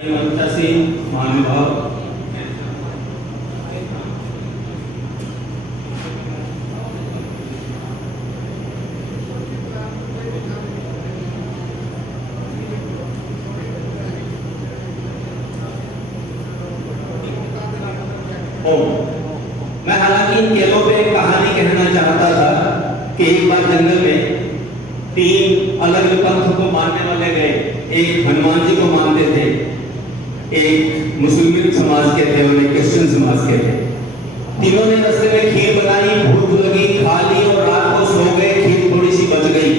से महानुभाव मैं हालांकि इन केलों पे एक कहानी कहना चाहता था कि एक बार जंगल में 3 अलग अलग पंथ को मानने वाले गए। एक हनुमान जी को मानते थे, एक मुस्लिम समाज के थे और एक क्रिश्चियन समाज के थे। तीनों ने रास्ते में खीर बनाई, भूख लगी, खा ली और रात को सो गए। खीर थोड़ी सी बच गई।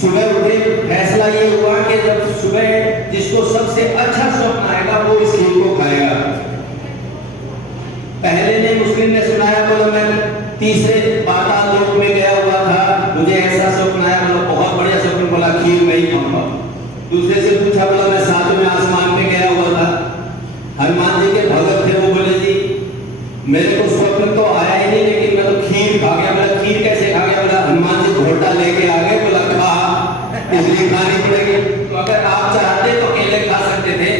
सुबह उठे, फैसला ये हुआ कि जब सुबह जिसको सबसे अच्छा स्वप्न आएगा वो इस खीर को खाएगा। पहले ने मुस्लिम ने सुनाया, बोला मैं तीसरे पाताल लोक में गया हुआ था, मुझे ऐसा स्वप्न आया, बोला बहुत बढ़िया स्वप्न, बोला खीर नहीं खाऊंगा। दूसरे से पूछा, बोला मैं 7वें आसमान पे गया हुआ था। हनुमान जी के भगत थे, वो बोले जी मेरे को स्वप्न तो आया ही नहीं, लेकिन मैं तो खीर खा गया। बोला खीर कैसे खा गया? बोला हनुमान जी घोटा लेके आ गए, बोला खा, इसलिए खानी पड़ेगी। तो अगर आप चाहते तो केले खा सकते थे।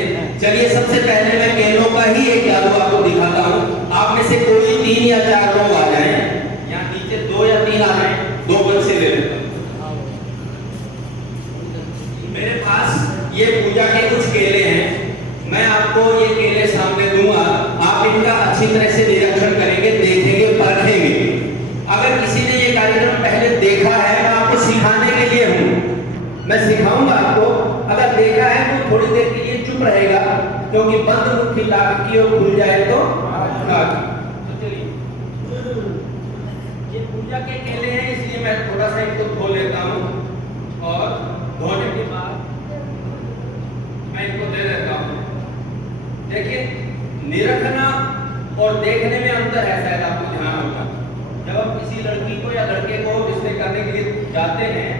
चलिए सबसे पहले मैं केलों का ही एक जादू आपको दिखाता हूँ। आप में से कोई 3 या 4 लोग आ जाएं, यहाँ नीचे 2 या 3 आ जाएं, 2 बच्चे ले लेते हैं। मेरे पास ये पूजा के कुछ केले हैं, मैं आपको ये केले सामने दूंगा। आप इनका अच्छी तरह से निरीक्षण करेंगे, देखेंगे, परखेंगे। अगर किसी ने ये कार्यक्रम पहले देखा है, मैं आपको सिखाने के लिए हूँ, मैं सिखाऊंगा आपको। अगर देखा है तो थोड़ी देर के लिए चुप रहेगा, क्योंकि बंद मुट्ठी लाख की और खुल जाए तो ये पूजा के केले हैं, इसलिए मैं थोड़ा सा इनको धो लेता हूँ और धोने के बाद मैं इनको दे देता हूँ। देखिए निरखना और देखने में अंतर है, शायद आपको ध्यान होगा। जब आप किसी लड़की को या लड़के को रिश्ते करने के लिए जाते हैं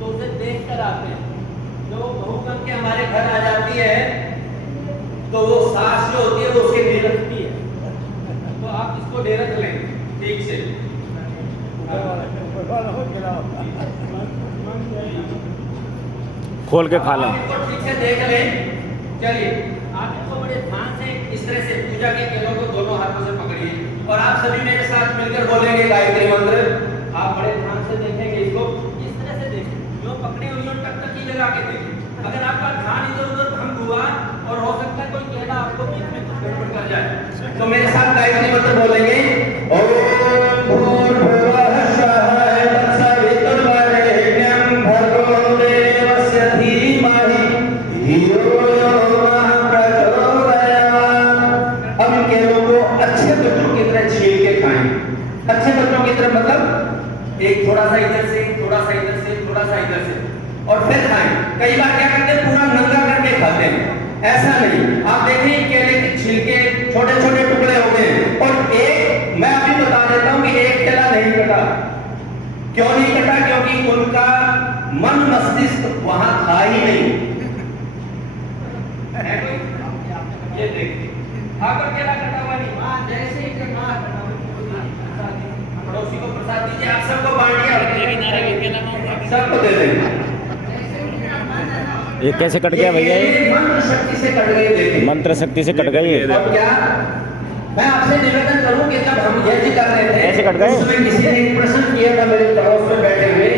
तो उसे देख कर आते हैं। जो बहू बन के हमारे घर आ जाती है तो वो सास जो होती है वो उसके निरखती है। तो आप इसको निरख लें ठीक से। खोल के खा लें, ठीक से देख लें। चलिए आप इसको बड़े ध्यान से इस तरह से पूजा के केलों को दोनों हाथों से पकड़िए और आप सभी मेरे साथ मिलकर बोलेंगे गायत्री मंत्र। आप बड़े ध्यान से देखेंगे, इसको इस तरह से देखें, जो पकड़ी हुई हो टक टक लगा के देखें। अगर आपका ध्यान इधर उधर भंग हुआ और हो सकता है कोई केला आपको बीच में कुछ गड़बड़ कर जाए, तो मेरे साथ गायत्री मंत्र बोलेंगे। ओम भूर्भुवः स्वः तत्सवितुर्वरेण्यं भर्गो देवस्य धीमहि धियो यो नः प्रचोदयात्। अब इन केलों को अच्छे बच्चों की तरह छील के खाएं। अच्छे बच्चों की तरह मतलब एक थोड़ा सा इधर से, थोड़ा सा इधर से, थोड़ा सा इधर से, और फिर खाएं। कई बार क्या करते हैं, पूरा नंगा करके खाते हैं। ऐसा नहीं, आप देखें केले के छिलके छोटे छोटे टुकड़े हो गए हैं। और एक मैं अभी बता देता हूं कि एक केला नहीं कटा। क्यों नहीं कटा? क्योंकि उनका मन मस्तिष्क वहां था ही नहीं। ये देखिए आकर केला कटा हुआ नहीं, जैसे ही पड़ोसी को प्रसाद दीजिए। आप सबको बांट दिया, सबको दे देंगे। ये कैसे कट गया भैया? ये मंत्र शक्ति से कट गई। देखिए मंत्र शक्ति से कट गई। और क्या मैं आपसे निवेदन करूं कि जब हम ये कर रहे थे ऐसे कट गए? उसमें किसी ने एक प्रश्न किया था मेरे पड़ोस में बैठे हुए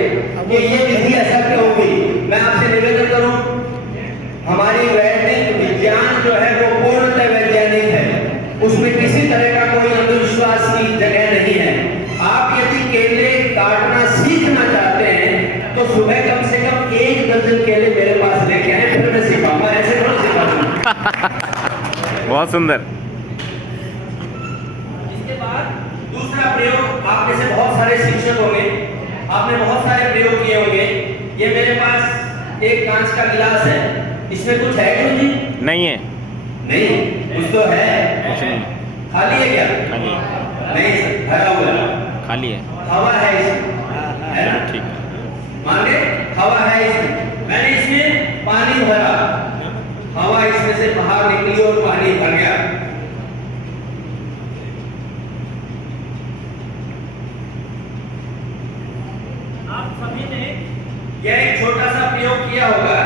कि ये विधि ऐसा क्यों हुई। मैं आपसे निवेदन करूं, हमारी वैदिक विज्ञान जो है वो पूर्णतः वैज्ञानिक है, उसमें किसी तरह का कोई अंधविश्वास की जगह नहीं है। आप यदि केले काटना सीखना चाहते हैं तो सुबह कम से कम 1 दर्जन केले मेरे पास लेके आए, फिर मैं सिखाऊंगा। ऐसे थोड़ा सिखाऊंगा। बहुत सुंदर। इसके बाद दूसरा प्रयोग, आप में से बहुत सारे शिक्षक होंगे, आपने बहुत सारे प्रयोग किए होंगे। ये मेरे पास एक कांच का गिलास है, इसमें कुछ है क्यों जी? नहीं है। नहीं, कुछ तो है। खाली है क्या? खाली है। नहीं सर, भरा हुआ है। खाली है। हवा है इसमें, है ना? ठीक है। मान ले हवा है इसमें, मैंने इसमें पानी भरा, हवा इसमें से बाहर निकली और पानी भर गया। आप सभी ने यह एक छोटा सा प्रयोग किया होगा।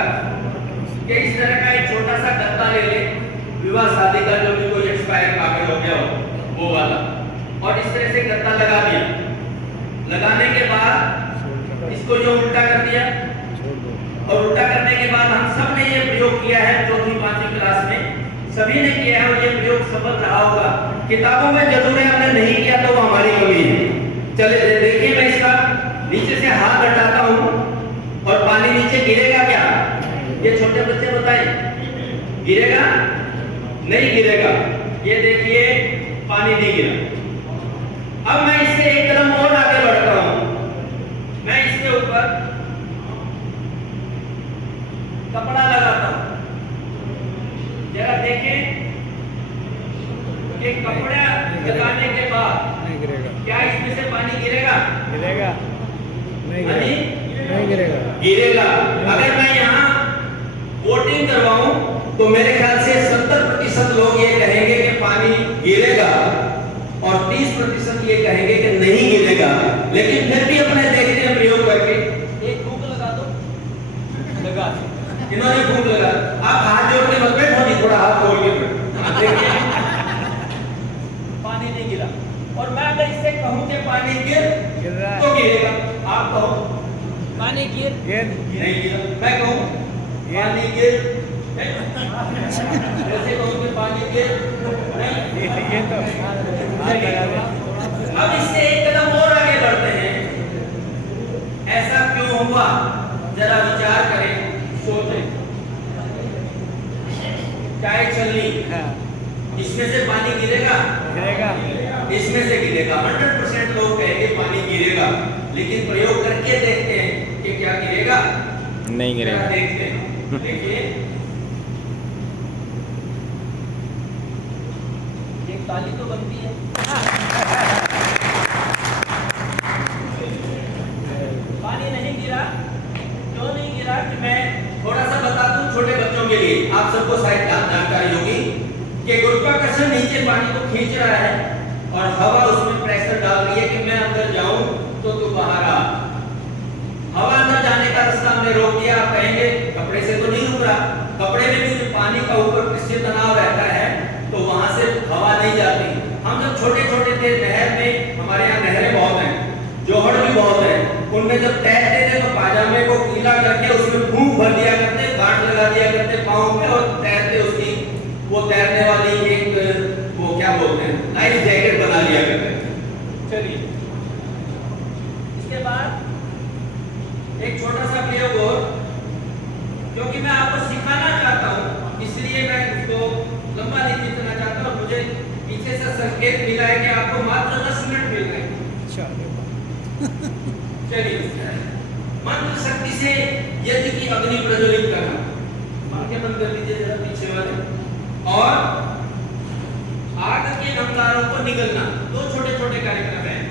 कि इस तरह का एक छोटा सा गत्ता ले ले, विवाह शादी का जो भी कोई एक्सपायर कागज हो गया हो वो वाला, और इस तरह से गत्ता लगा दिया। लगाने के बाद इसको जो उल्टा कर दिया, और उल्टा करने के बाद हम सब ने ये प्रयोग किया है, चौथी पांचवी क्लास में सभी ने किया है, और ये प्रयोग सफल रहा होगा। किताबों में जरूर है, हमने नहीं किया तो वो हमारी कमी है। चले देखिए, मैं इसका नीचे से हाथ हटाता हूँ और पानी नीचे गिरेगा क्या? ये छोटे बच्चे बताएं, गिरेगा? नहीं गिरेगा। ये देखिए पानी नहीं गिरा। अब मैं इससे एक कदम और आगे बढ़ता हूँ, मैं इसके ऊपर कपड़ा लगाता हूँ। जरा देखें कि कपड़ा लगाने के बाद क्या इसमें से पानी गिरेगा? गिरेगा? नहीं गिरेगा। गिरेगा। अगर मैं यहाँ वोटिंग करवाऊं तो मेरे ख्याल से 70% लोग ये कहेंगे कि पानी गिरेगा और 30% ये कहेंगे कि नहीं गिरेगा। लेकिन फिर भी अपने देखते हैं प्रयोग करके। एक फूंक लगा दो, लगा। इन्होंने फूंक लगा। आप हाथ जोड़ के मत बैठो, थोड़ा हाथ खोल के बैठो। पानी नहीं गिरा। और मैं अगर इससे कहूं कि पानी गिर तो गिरेगा, आप कहो पानी गिर नहीं गिरा। मैं कहूं पानी गिर, जैसे कहूं कि पानी गिर नहीं। अब इससे एक कदम और आगे बढ़ते हैं। ऐसा क्यों हुआ, जरा विचार करें, सोचें। चाय चलनी, इसमें से पानी गिरेगा? इसमें से गिरेगा। 100% लोग कहेंगे पानी गिरेगा, लेकिन प्रयोग करके देखते हैं कि क्या गिरेगा? नहीं गिरेगा। देखते हैं, देखिए एक ताली तो बनती है। पानी नहीं गिरा। क्यों नहीं गिरा कि मैं थोड़ा सा बता दूं छोटे बच्चों के लिए, आप सबको शायद जानकारी होगी कि गुरुत्वाकर्षण नीचे पानी को खींच रहा है और हवा उसमें प्रेशर डाल रही है कि मैं अंदर जाऊं तो तू बाहर आ। हवा अंदर जाने का रास्ता हमने रोक दिया। आप कहेंगे कपड़े से तो नहीं रुक रहा। कपड़े में भी पानी का ऊपर पृष्ठीय तनाव रहता है तो वहां से हवा नहीं जाती। हम जब छोटे छोटे थे नहर में, हमारे यहाँ नहरें बहुत हैं, जोहड़ भी बहुत है, उनमें जब तैरते थे तो पाजामे को गीला करके उसमें फूंक भर दिया करते, गांठ लगा दिया करते पाँव में, और तैरते उसकी वो तैरने वाली एक वो क्या बोलते हैं लाइफ जैकेट बना लिया करते। चलिए इसके बाद एक छोटा सा प्रयोग और, क्योंकि मैं आपको सिखाना चाहता हूँ इसलिए मैं उसको लंबा नहीं खींचना चाहता हूँ। मुझे पीछे से संकेत मिला है कि आपको मात्र 10 मिनट मिल रहे हैं। चलिए, मंत्र शक्ति से यज्ञ की अग्नि प्रज्वलित करना। आंखें बंद कर लीजिए जरा पीछे वाले, और आग के अंगारों को निगलना। दो छोटे छोटे कार्यक्रम हैं।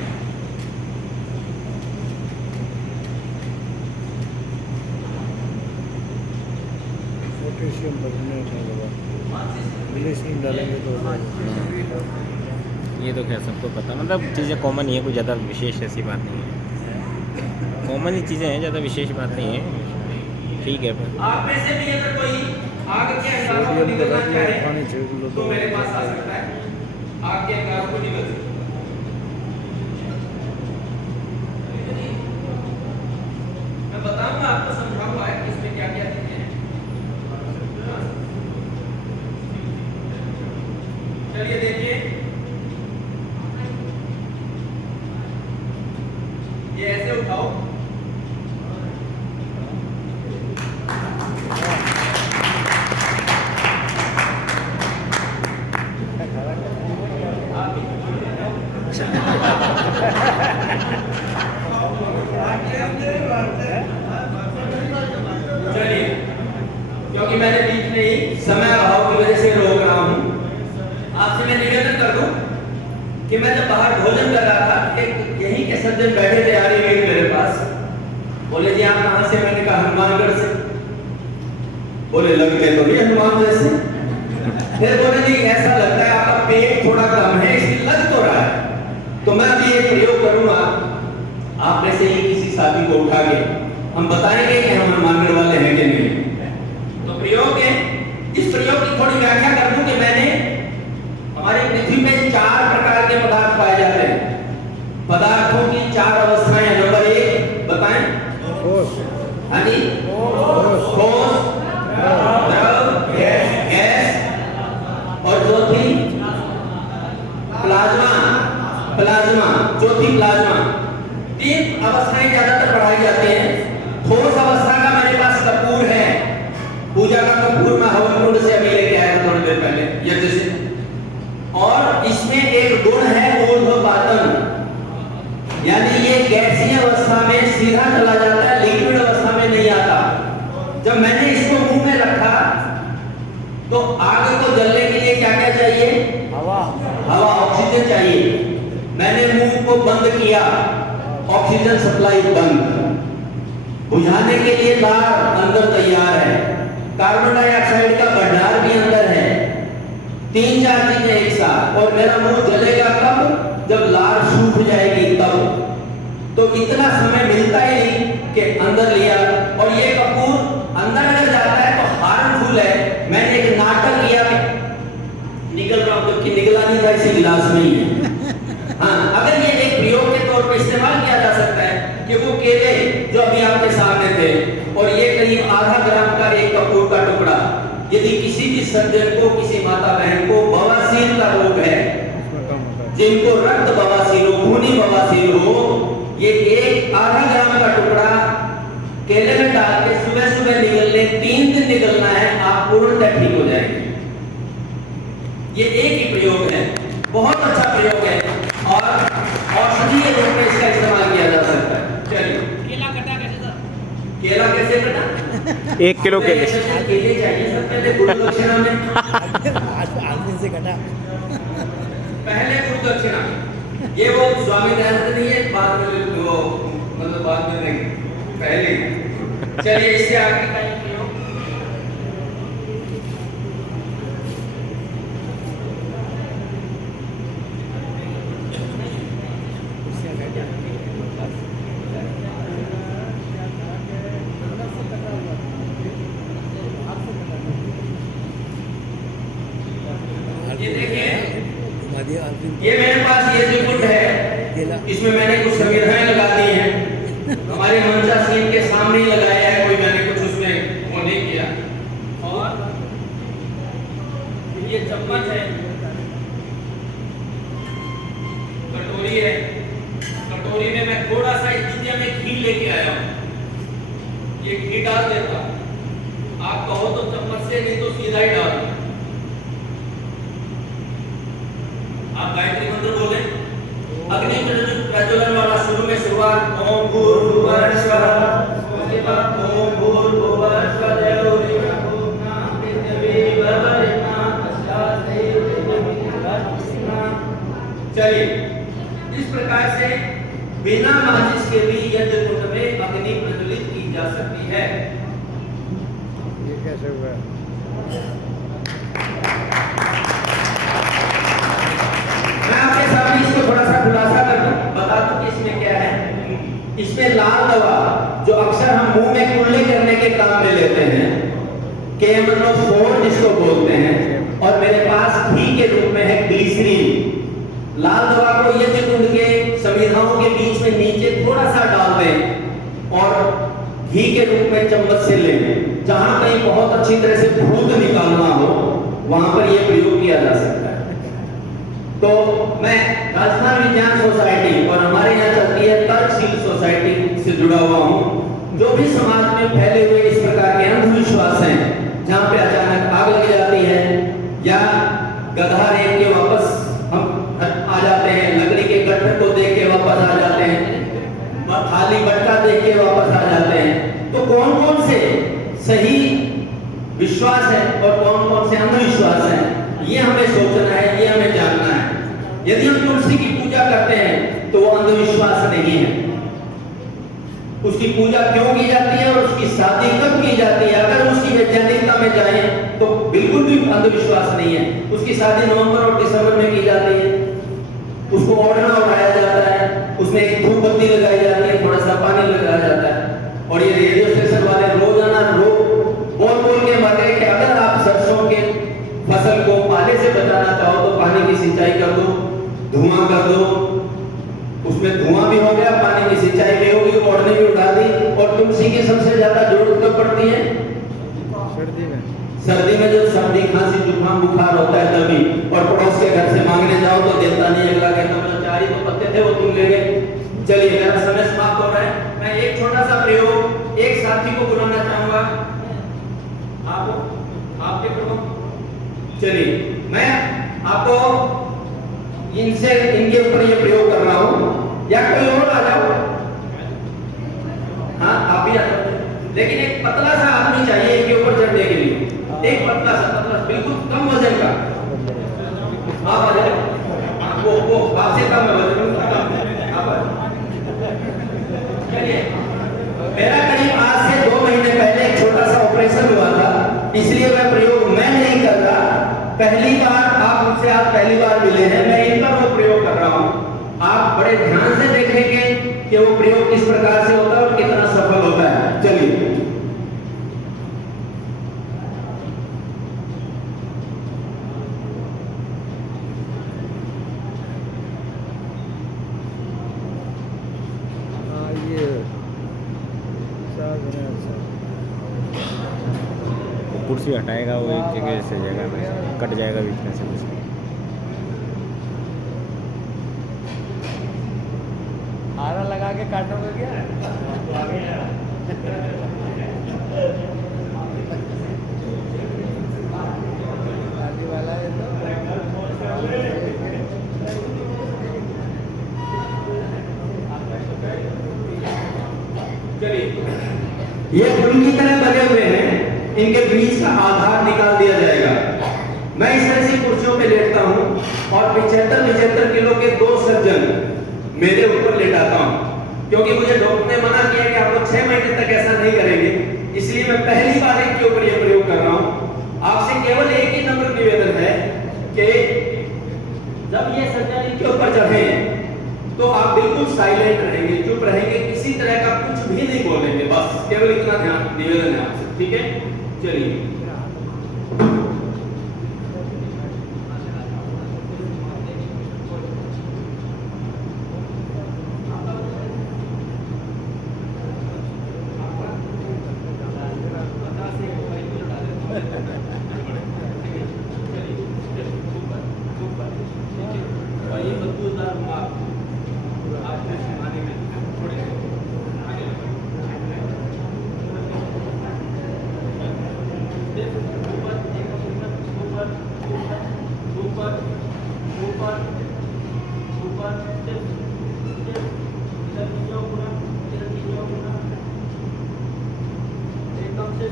पोटेशियम मिलेशियम डालेंगे तो ये तो खैर सबको पता, मतलब चीज़ें कॉमन ही है, कोई ज़्यादा विशेष ऐसी बात नहीं है। कॉमन ही चीज़ें हैं, ज़्यादा विशेष बात नहीं है। ठीक है फिर आप में से भी अगर कोई आग के अंगारों को निगलना चाहे तो मेरे पास आ सकता है। आग के अंगारों को निगल सकता है। मैं बताऊंगा आपको, समझाऊंगा कि इसमें क्या क्या चीजें हैं। चलिए देखिए, ये ऐसे उठाओ, चलिए क्योंकि मैंने बीच में ही समय अभाव की वजह से रोक रहा हूं। आपसे मैं निवेदन कर दूं कि मैं जब बाहर भोजन कर रहा था, एक यहीं के सज्जन बैठे थे यारी मेरे पास। बोले जी आप कहां से? मैंने कहा हनुमानगढ़ से। बोले लगते तो नहीं हनुमान जैसे। फिर बोले जी ऐसा लगता है आपका पेट थोड़ा कम है, इसलिए लग तो रहा है। तो मैं अभी एक प्रयोग करूंगा, आप में से ही किसी साथी को उठा के हम बताएंगे कि हम हनुमानगढ़ वाले हैं कि नहीं। तो प्रयोग इस प्रयोग की थोड़ी व्याख्या कर दूं कि मैंने हमारी पृथ्वी में 4 प्रकार के पदार्थ पाए जाते हैं। पदार्थों की 4 अवस्थाएं। नंबर 1 बताएं। ठोस, हाँ जी, ठोस, द्रव, गैस, और चौथी प्लाज्मा। प्लाज्मा, चौथी प्लाज्मा। 3 अवस्थाएं ज्यादातर पढ़ाई जाती हैं। ठोस अवस्था का मेरे पास कपूर है, पूजा का कपूर मैं हवन कुंड से अभी लेके आया थोड़ी देर पहले यज्ञ से। और इसमें एक गुण है ऊर्ध्वपातन, यानी ये गैसीय अवस्था में सीधा चला जाता है, लिक्विड अवस्था में नहीं आता। जब मैंने इसको मुंह में रखा तो आग को जलने के लिए क्या क्या चाहिए? हवा, हवा, ऑक्सीजन चाहिए। मैंने मुंह को बंद किया, ऑक्सीजन सप्लाई बंद। बुझाने के लिए लार अंदर तैयार है, कार्बन डाइऑक्साइड का भंडार भी अंदर है। 3-4 चीजें एक साथ। और मेरा मुंह जलेगा कब? जब लार सूख जाएगी तब। तो इतना समय मिलता ही नहीं कि अंदर लिया। और ये कपूर अंदर अगर जाता है तो हार्मफुल है। मैंने एक नाटक किया, निकल रहा हूं जबकि निकला नहीं था, इसी गिलास में ही है। हाँ, अगर ये एक प्रयोग के तौर पर इस्तेमाल किया जा सकता है कि वो केले जो अभी आपके सामने थे और ये करीब आधा ग्राम का एक कपूर का टुकड़ा, यदि किसी भी सज्जन को, किसी माता बहन को बवासीर का रोग है, जिनको रक्त बवासीर हो, खूनी बवासीर हो, ये एक आधा ग्राम का टुकड़ा केले में डाल के सुबह सुबह निकलने, 3 दिन निकलना है, आप पूर्णतः ठीक हो जाएंगे। ये एक ही प्रयोग है, बहुत अच्छा प्रयोग है और औषधीय रूप में इसका इस्तेमाल किया जा सकता है। चलिए, केला कटा कैसे सर? केला कैसे कटा? 1 किलो केले केले चाहिए सर पहले गुरु दक्षिणा में। आदमी से कटा। पहले गुरु दक्षिणा, ये वो स्वामी दयानंद नहीं है, बाद में वो मतलब बाद में नहीं, पहले। चलिए, इससे आगे का एक प्रयोग। ये देखिए, ये मेरे पास ये जो कुंड है, इसमें मैंने कुछ संविधाएं लगा दी हैं। हमारे मंचा सीन के सामने ही लगाया है, कोई मैंने कुछ उसमें वो नहीं किया। और ये चम्मच है, कटोरी है, कटोरी में मैं थोड़ा सा इस दुनिया में घी लेके आया हूँ। ये घी डाल देता, आप कहो तो चम्मच से, नहीं तो सीधा ही डाल। आप गायत्री मंत्र बोले, अग्नि प्रज्वलन वाला शुरू में शुरुआत ओम भूर्भुवः स्वः, उसके बाद ओम भूर्भुवः स्वः ओम नाम पृथ्वी भवरिमा तस्यास्ते। चलिए, इस प्रकार से बिना माचिस के भी यज्ञ कुंड में अग्नि प्रज्वलित की जा सकती है। ये कैसे हुआ? मैं आपके सामने इसको थोड़ा सा खुलासा कर दूं, बता दूं कि इसमें क्या है। इसमें लाल दवा जो अक्सर हम मुंह में कुल्ले करने के काम में लेते हैं, KMNO4 जिसको बोलते हैं, और मेरे पास घी के रूप में है ग्लिसरीन। लाल दवा को यज्ञ कुंड के संविधाओं के बीच में नीचे थोड़ा सा डाल दें और घी के रूप में चम्मच से लें। जहां कहीं बहुत अच्छी तरह से भूत निकालना हो, वहां पर यह प्रयोग किया जा सकता है। तो मैं राजस्थान विज्ञान सोसाइटी और हमारे यहाँ चलती है तर्कशील सोसाइटी से जुड़ा हुआ हूँ। जो भी समाज में फैले हुए इस प्रकार के अंधविश्वास हैं, जहाँ पे अचानक आग लग जाती है या गधा रेत के वापस हम आ जाते हैं, लकड़ी के गट्ठर को देख के वापस आ जाते हैं, खाली बट्टा देख के वापस आ जाते हैं, तो कौन कौन से सही विश्वास है और कौन कौन से अंधविश्वास है, ये हमें सोचना है, ये हमें जानना है। यदि हम तुलसी की पूजा करते हैं तो वो अंधविश्वास नहीं है। उसकी पूजा क्यों की जाती है और उसकी शादी कब की जाती है, अगर उसकी वैज्ञानिकता में जाएं तो बिल्कुल भी अंधविश्वास नहीं है। उसकी शादी नवंबर और दिसंबर में की जाती है, उसको ओढ़ना उठाया जाता है, उसमें एक धूप बत्ती लगाई जाती है, थोड़ा सा पानी लगाया जाता है। और ये रेडियो स्टेशन वाले रोजाना बोल बोल के मर गए कि अगर आप सरसों के फसल को पाले से बचाना चाहो तो पानी की सिंचाई कर दो, धुआं कर दो, उसमें धुआं भी हो गया, पानी की सिंचाई भी होगी, ओढ़ने भी उठा दी। और तुलसी की सबसे ज्यादा जरूरत कब पड़ती है? सर्दी में। सर्दी में जब सर्दी खांसी जुकाम बुखार होता है तभी। और पड़ोस के घर से मांगने जाओ तो देता नहीं, अगला कहता मुझे 4 ही तो पत्ते थे वो तुम ले गए। चलिए मेरा समय समाप्त हो रहा है। मैं एक छोटा सा प्रयोग एक साथी को बुलाना चाहूंगा। आपके प्रमुख, चलिए मैं आपको इनसे इनके ऊपर ये प्रयोग कर रहा हूं, या कोई और आ जाओ। हाँ आप भी आ जाओ, लेकिन एक पतला सा आदमी चाहिए इनके ऊपर चढ़ने के लिए। एक पतला सा बिल्कुल कम वजन का। आप आ जाओ, वो आपसे कम है वजन। आप आ जाओ। चलिए मेरा करीब आज से 2 महीने पहले एक छोटा सा ऑपरेशन हुआ था, इसलिए मैं प्रयोग मैं नहीं कर रहा। पहली बार आप मुझसे आज पहली बार मिले हैं, मैं इन पर वो प्रयोग कर रहा हूं। आप बड़े ध्यान से देखेंगे कि वो प्रयोग किस प्रकार से होता है और कितना सफल होता है। चलिए ये साग है, अच्छा। कुर्सी हटाएगा वो एक जगह से जगह में कट जाएगा बीच में से कुछ। आरा लगा के काटोगे क्या? आगे वाला है तो चलिए ये फूल की तरह बने हुए हैं, इनके बीच का आधार निकाल दिया जाएगा। मैं इस तरह से कुर्सियों पे लेटता हूं और 75 किलो के 2 सज्जन मेरे ऊपर लेटाता हूं, क्योंकि मुझे डॉक्टर ने मना किया कि आप लोग 6 महीने तक ऐसा नहीं करेंगे। इसलिए मैं पहली बार इनके ऊपर यह प्रयोग कर रहा हूं। आपसे केवल एक ही नम्र निवेदन है कि जब ये सज्जन इनके ऊपर चढ़े तो आप बिल्कुल साइलेंट रहेंगे, चुप रहेंगे, किसी तरह का कुछ भी नहीं बोलेंगे। बस केवल इतना ध्यान निवेदन है आपसे, ठीक है? चलिए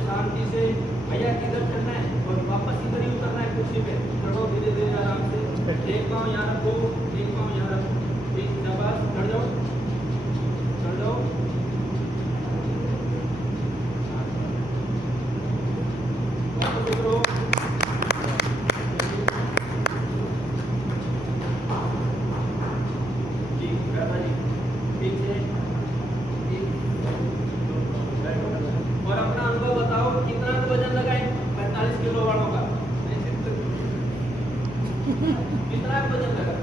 शांति से भैया किधर चलना है और वापस इधर ही उतरना है कुर्सी पे। चढ़ो धीरे धीरे आराम से, एक पाँव यहाँ रखो, एक पाँव यहाँ रखो, एक शाबाश, चढ़ जाओ, चढ़ जाओ। वापस उतरो। जी बैठा जी, ठीक है। और अपना अनुभव बताओ, कितना वजन लगाए? 45 किलो वालों का कितना वजन लगा?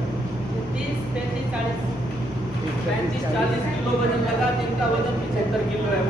30, 35, 40 35-40 किलो वजन लगा, जिनका वजन 75 किलो है।